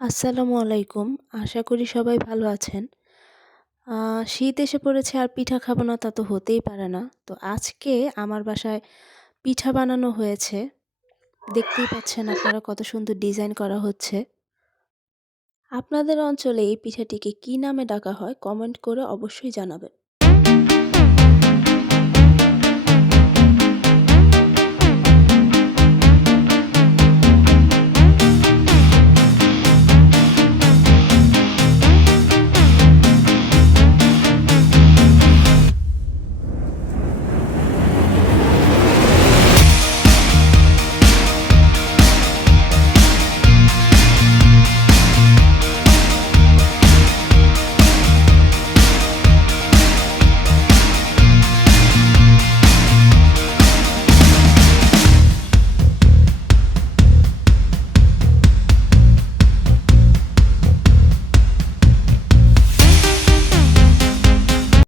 আসসালামু আলাইকুম। আশা করি সবাই ভালো আছেন। শীত এসে পড়েছে আর পিঠা খাবো না তা তো হতেই পারে না। তো আজকে আমার বাসায় পিঠা বানানো হয়েছে। দেখতেই পাচ্ছেন আপনারা কত সুন্দর ডিজাইন করা হচ্ছে। আপনাদের অঞ্চলে এই পিঠাটিকে কী নামে ডাকা হয় কমেন্ট করে অবশ্যই জানাবেন।